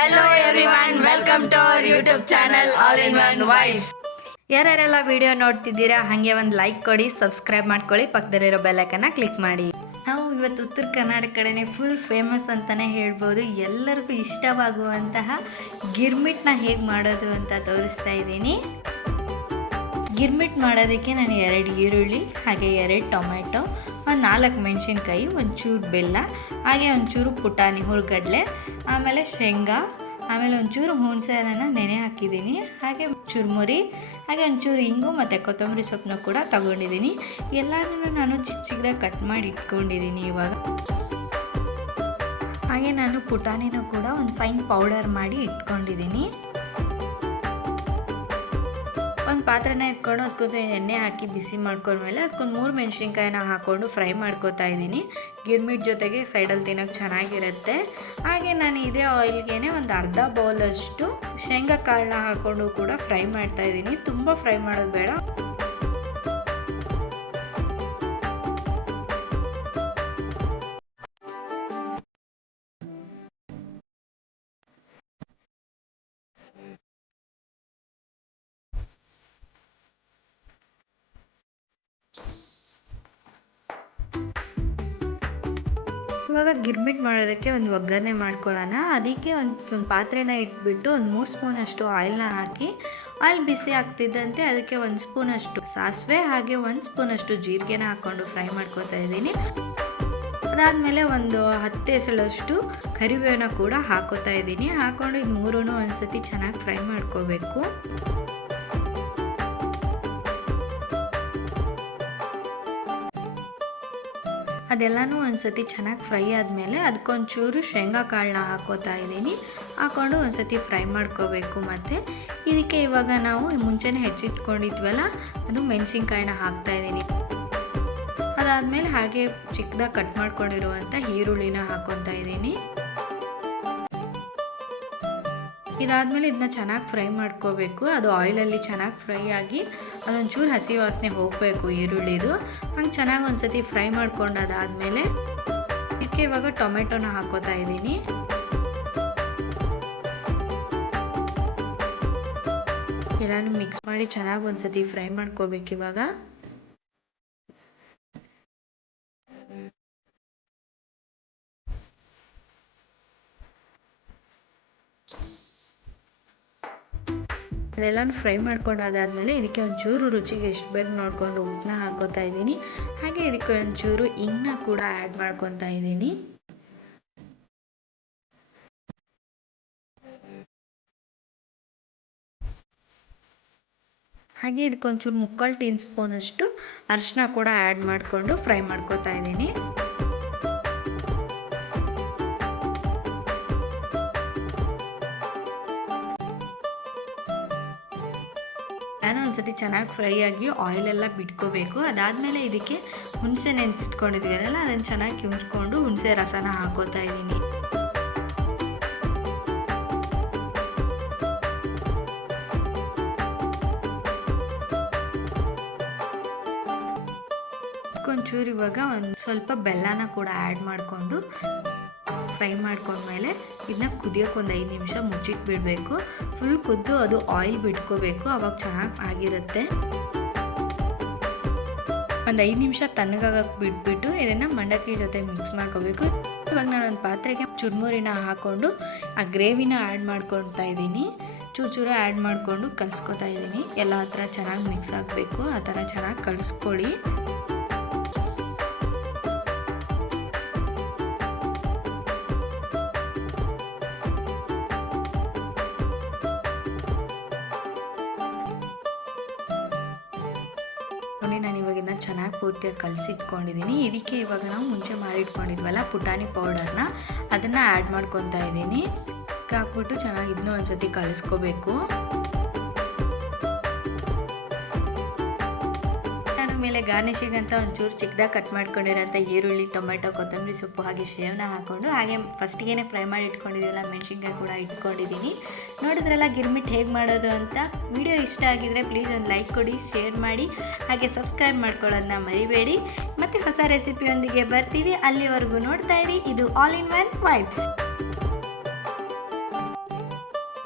Hello everyone, welcome to our YouTube channel All in One Vibes. ಯಾರ್ಯಾರೆಲ್ಲ video ನೋಡ್ತಿದ್ದೀರಾ ಹಾಗೆ ಒಂದು ಲೈಕ್ ಕೊಡಿ, ಸಬ್ಸ್ಕ್ರೈಬ್ ಮಾಡ್ಕೊಳ್ಳಿ, ಪಕ್ಕದಲ್ಲಿರೋ ಬೆಲ್ ಐಕನ್ನ ಕ್ಲಿಕ್ ಮಾಡಿ. ನಾವು ಇವತ್ತು ಉತ್ತರ ಕರ್ನಾಟಕ ಕಡೆನೇ ಫುಲ್ ಫೇಮಸ್ ಅಂತಲೇ ಹೇಳ್ಬೋದು. ಎಲ್ಲರಿಗೂ ಇಷ್ಟವಾಗುವಂತಹ ಗಿರ್ಮಿಟ್ನ ಹೇಗೆ ಮಾಡೋದು ಅಂತ ತೋರಿಸ್ತಾ ಇದ್ದೀನಿ. ಗಿರ್ಮಿಟ್ ಮಾಡೋದಕ್ಕೆ ನಾನು 2 ಈರುಳ್ಳಿ, ಹಾಗೆ 2 ಟೊಮೆಟೊ, ಒಂದು 4 ಮೆಣಸಿನ್ಕಾಯಿ, ಒಂಚೂರು ಬೆಲ್ಲ, ಹಾಗೆ ಒಂಚೂರು ಪುಟಾಣಿ ಹುರ್ಗಡ್ಲೆ, ಆಮೇಲೆ ಶೇಂಗಾ, ಆಮೇಲೆ ಒಂಚೂರು ಹುಣಸೆಹಣ್ಣನ್ನು ನೆನೆ ಹಾಕಿದ್ದೀನಿ, ಹಾಗೆ ಚುರುಮುರಿ, ಹಾಗೆ ಒಂಚೂರು ಇಂಗು ಮತ್ತು ಕೊತ್ತಂಬರಿ ಸೊಪ್ಪನ್ನ ಕೂಡ ತಗೊಂಡಿದ್ದೀನಿ. ಎಲ್ಲನೂ ನಾನು ಚಿಕ್ಕ ಚಿಕ್ಕದಾಗಿ ಕಟ್ ಮಾಡಿ ಇಟ್ಕೊಂಡಿದ್ದೀನಿ. ಇವಾಗ ಹಾಗೆ ನಾನು ಪುಟಾಣಿನೂ ಕೂಡ ಒಂದು ಫೈನ್ ಪೌಡರ್ ಮಾಡಿ ಇಟ್ಕೊಂಡಿದ್ದೀನಿ. ಒಂದು ಪಾತ್ರೆನ ಎತ್ಕೊಂಡು ಅದಕ್ಕೊಂದು ಎಣ್ಣೆ ಹಾಕಿ ಬಿಸಿ ಮಾಡ್ಕೊಂಡ್ಮೇಲೆ ಅದಕ್ಕೊಂದು 3 ಮೆಣಸಿನ್ಕಾಯಿನ ಹಾಕ್ಕೊಂಡು ಫ್ರೈ ಮಾಡ್ಕೋತಾ ಇದ್ದೀನಿ. ಗಿರ್ಮಿಟ್ ಜೊತೆಗೆ ಸೈಡಲ್ಲಿ ತಿನ್ನೋಕ್ಕೆ ಚೆನ್ನಾಗಿರುತ್ತೆ. ಹಾಗೆ ನಾನು ಇದೇ ಆಯಿಲ್ಗೆ ಒಂದು ಅರ್ಧ ಬೌಲಷ್ಟು ಶೇಂಗಾ ಕಾಳನ್ನ ಹಾಕ್ಕೊಂಡು ಕೂಡ ಫ್ರೈ ಮಾಡ್ತಾ ಇದ್ದೀನಿ. ತುಂಬ ಫ್ರೈ ಮಾಡೋದು ಬೇಡ. ಇವಾಗ ಗಿರ್ಮಿಟ್ ಮಾಡೋದಕ್ಕೆ ಒಂದು ಒಗ್ಗರಣೆ ಮಾಡ್ಕೊಳ್ಳೋಣ. ಅದಕ್ಕೆ ಒಂದು ಪಾತ್ರೆನ ಇಟ್ಬಿಟ್ಟು ಒಂದು 3 ಸ್ಪೂನಷ್ಟು ಆಯಿಲ್ನ ಹಾಕಿ, ಆಯಿಲ್ ಬಿಸಿ ಆಗ್ತಿದ್ದಂತೆ ಅದಕ್ಕೆ 1 ಸ್ಪೂನಷ್ಟು ಸಾಸಿವೆ, ಹಾಗೆ 1 ಸ್ಪೂನಷ್ಟು ಜೀರಿಗೆನ ಹಾಕ್ಕೊಂಡು ಫ್ರೈ ಮಾಡ್ಕೊತಾ ಇದ್ದೀನಿ. ಅದಾದಮೇಲೆ ಒಂದು 10 ಎಸಳಷ್ಟು ಕರಿಬೇವನ್ನ ಕೂಡ ಹಾಕೋತಾ ಇದ್ದೀನಿ. ಹಾಕ್ಕೊಂಡು ಇದು 3 ಒಂದ್ಸತಿ ಚೆನ್ನಾಗಿ ಫ್ರೈ ಮಾಡ್ಕೋಬೇಕು. ಅದೆಲ್ಲನೂ ಒಂದ್ಸತಿ ಚೆನ್ನಾಗಿ ಫ್ರೈ ಆದಮೇಲೆ ಅದಕ್ಕೊಂಚೂರು ಶೇಂಗಾ ಕಾಳನ್ನ ಹಾಕೋತಾ ಇದ್ದೀನಿ. ಹಾಕ್ಕೊಂಡು ಒಂದ್ಸತಿ ಫ್ರೈ ಮಾಡ್ಕೋಬೇಕು. ಮತ್ತು ಇದಕ್ಕೆ ಇವಾಗ ನಾವು ಮುಂಚೆನೇ ಹೆಚ್ಚಿಟ್ಕೊಂಡಿದ್ವಲ್ಲ, ಅದು ಮೆಣಸಿನ್ಕಾಯಿನ ಹಾಕ್ತಾ ಇದ್ದೀನಿ. ಅದಾದಮೇಲೆ ಹಾಗೆ ಚಿಕ್ಕದಾಗಿ ಕಟ್ ಮಾಡ್ಕೊಂಡಿರುವಂಥ ಈರುಳ್ಳಿನ ಹಾಕ್ಕೊತಾ ಇದ್ದೀನಿ. ಇದಾದಮೇಲೆ ಇದನ್ನ ಚೆನ್ನಾಗಿ ಫ್ರೈ ಮಾಡ್ಕೋಬೇಕು. ಅದು ಆಯಿಲಲ್ಲಿ ಚೆನ್ನಾಗಿ ಫ್ರೈ ಆಗಿ ಅದೊಂಚೂರು ಹಸಿ ವಾಸನೆ ಹೋಗಬೇಕು ಈರುಳ್ಳಿದು. ಹಂಗೆ ಚೆನ್ನಾಗಿ ಒಂದ್ಸತಿ ಫ್ರೈ ಮಾಡ್ಕೊಂಡಾದ್ಮೇಲೆ ಇದಕ್ಕೆ ಇವಾಗ ಟೊಮೆಟೊನ ಹಾಕೋತಾ ಇದ್ದೀನಿ. ಎಲ್ಲಾನು ಮಿಕ್ಸ್ ಮಾಡಿ ಚೆನ್ನಾಗಿ ಒಂದ್ಸತಿ ಫ್ರೈ ಮಾಡ್ಕೋಬೇಕು. ಇವಾಗ ಅದೆಲ್ಲನೂ ಫ್ರೈ ಮಾಡ್ಕೊಂಡಾದ್ಮೇಲೆ ಇದಕ್ಕೆ ಒಂಚೂರು ರುಚಿಗೆ ಎಷ್ಟು ಬೇಕು ನೋಡಿಕೊಂಡು ಉಪ್ಪನ್ನ ಹಾಕೋತಾ ಇದ್ದೀನಿ. ಹಾಗೆ ಇದಕ್ಕೆ ಒಂಚೂರು ಇಂಗನ್ನ ಕೂಡ ಆ್ಯಡ್ ಮಾಡ್ಕೊತಾ ಇದ್ದೀನಿ. ಹಾಗೆ ಇದಕ್ಕೊಂಚೂರು 3/4 ಟೀ ಸ್ಪೂನಷ್ಟು ಅರಿಶಿನ ಕೂಡ ಆ್ಯಡ್ ಮಾಡಿಕೊಂಡು ಫ್ರೈ ಮಾಡ್ಕೋತಾ ಇದ್ದೀನಿ. ಒಂದ್ಸತಿ ಚೆನ್ನಾಗಿ ಫ್ರೈ ಆಗಿ ಆಯಿಲೆಲ್ಲ ಬಿಟ್ಕೋಬೇಕು. ಅದಾದಮೇಲೆ ಇದಕ್ಕೆ ಹುಣಸೆ ನೆನೆಸಿಟ್ಕೊಂಡಿದ್ದೀವಲ್ಲ, ಅದನ್ನು ಚೆನ್ನಾಗಿ ಕಿವುಚ್ಕೊಂಡು ಹುಣಸೆ ರಸನ ಹಾಕೋತಾ ಇದ್ದೀನಿ. ಒಂಚೂರು ಇವಾಗ ಒಂದು ಸ್ವಲ್ಪ ಬೆಲ್ಲನ ಕೂಡ ಆ್ಯಡ್ ಮಾಡಿಕೊಂಡು ಫ್ರೈ ಮಾಡ್ಕೊಂಡ್ಮೇಲೆ ಇದನ್ನ ಕುದಿಯೋಕೆ ಒಂದು 5 ನಿಮಿಷ ಮುಚ್ಚಿಟ್ಟು ಬಿಡಬೇಕು. ಫುಲ್ ಕುದ್ದು ಅದು ಆಯಿಲ್ ಬಿಟ್ಕೋಬೇಕು, ಅವಾಗ ಚೆನ್ನಾಗಿ ಆಗಿರುತ್ತೆ. ಒಂದು 5 ನಿಮಿಷ ತಣ್ಣಗಾಗಕ್ಕೆ ಬಿಟ್ಬಿಟ್ಟು ಇದನ್ನು ಮಂಡಕ್ಕಿ ಜೊತೆ ಮಿಕ್ಸ್ ಮಾಡ್ಕೋಬೇಕು. ಇವಾಗ ನಾನೊಂದು ಪಾತ್ರೆಗೆ ಚುರುಮುರಿನ ಹಾಕ್ಕೊಂಡು ಆ ಗ್ರೇವಿನ ಆ್ಯಡ್ ಮಾಡ್ಕೊತಾ ಇದ್ದೀನಿ. ಚೂರು ಆ್ಯಡ್ ಮಾಡಿಕೊಂಡು ಕಲಿಸ್ಕೊತಾ ಇದ್ದೀನಿ. ಎಲ್ಲ ಹತ್ರ ಚೆನ್ನಾಗಿ ಮಿಕ್ಸ್ ಆಗಬೇಕು, ಆ ಥರ ಚೆನ್ನಾಗಿ ಕಲಿಸ್ಕೊಳ್ಳಿ. ನಾನು ಇವಾಗ ಇದನ್ನ ಚೆನ್ನಾಗಿ ಪೂರ್ತಿಯಾಗಿ ಕಲಸಿಟ್ಕೊಂಡಿದ್ದೀನಿ. ಇದಕ್ಕೆ ಇವಾಗ ನಾವು ಮುಂಚೆ ಮಾಡಿಟ್ಕೊಂಡಿದ್ವಲ್ಲ ಪುಟಾಣಿ ಪೌಡರ್ನ, ಅದನ್ನು ಆ್ಯಡ್ ಮಾಡ್ಕೊತಾ ಇದ್ದೀನಿ. ಹಾಕ್ಬಿಟ್ಟು ಚೆನ್ನಾಗಿ ಇದನ್ನೂ ಒಂದ್ಸತಿ ಕಲಿಸ್ಕೋಬೇಕು. ಮೇಲೆ ಗಾರ್ನಿಷಿಗಂತ ಒಂಚೂರು ಚಿಕ್ಕದಾಗಿ ಕಟ್ ಮಾಡ್ಕೊಂಡಿರೋಂಥ ಈರುಳ್ಳಿ, ಟೊಮೆಟೊ, ಕೊತ್ತಂಬರಿ ಸೊಪ್ಪು, ಹಾಗೆ ಶೇವನ ಹಾಕ್ಕೊಂಡು, ಹಾಗೆ ಫಸ್ಟಿಗೆ ಫ್ರೈ ಮಾಡಿ ಇಟ್ಕೊಂಡಿದ್ದೀವಲ್ಲ ಮೆಣಸಿನ್ಕಾಯಿ ಕೂಡ ಇಟ್ಕೊಂಡಿದ್ದೀನಿ. ನೋಡಿದ್ರಲ್ಲ ಗಿರ್ಮಿಟ್ ಹೇಗೆ ಮಾಡೋದು ಅಂತ. ವಿಡಿಯೋ ಇಷ್ಟ ಆಗಿದ್ರೆ ಪ್ಲೀಸ್ ಒಂದು ಲೈಕ್ ಕೊಡಿ, ಶೇರ್ ಮಾಡಿ, ಹಾಗೆ ಸಬ್ಸ್ಕ್ರೈಬ್ ಮಾಡ್ಕೊಳ್ಳೋದನ್ನ ಮರಿಬೇಡಿ. ಮತ್ತು ಹೊಸ ರೆಸಿಪಿಯೊಂದಿಗೆ ಬರ್ತೀವಿ. ಅಲ್ಲಿವರೆಗೂ ನೋಡ್ತಾ ಇರಿ. ಇದು ಆಲ್ ಇನ್ ಒನ್ ವೈಬ್ಸ್.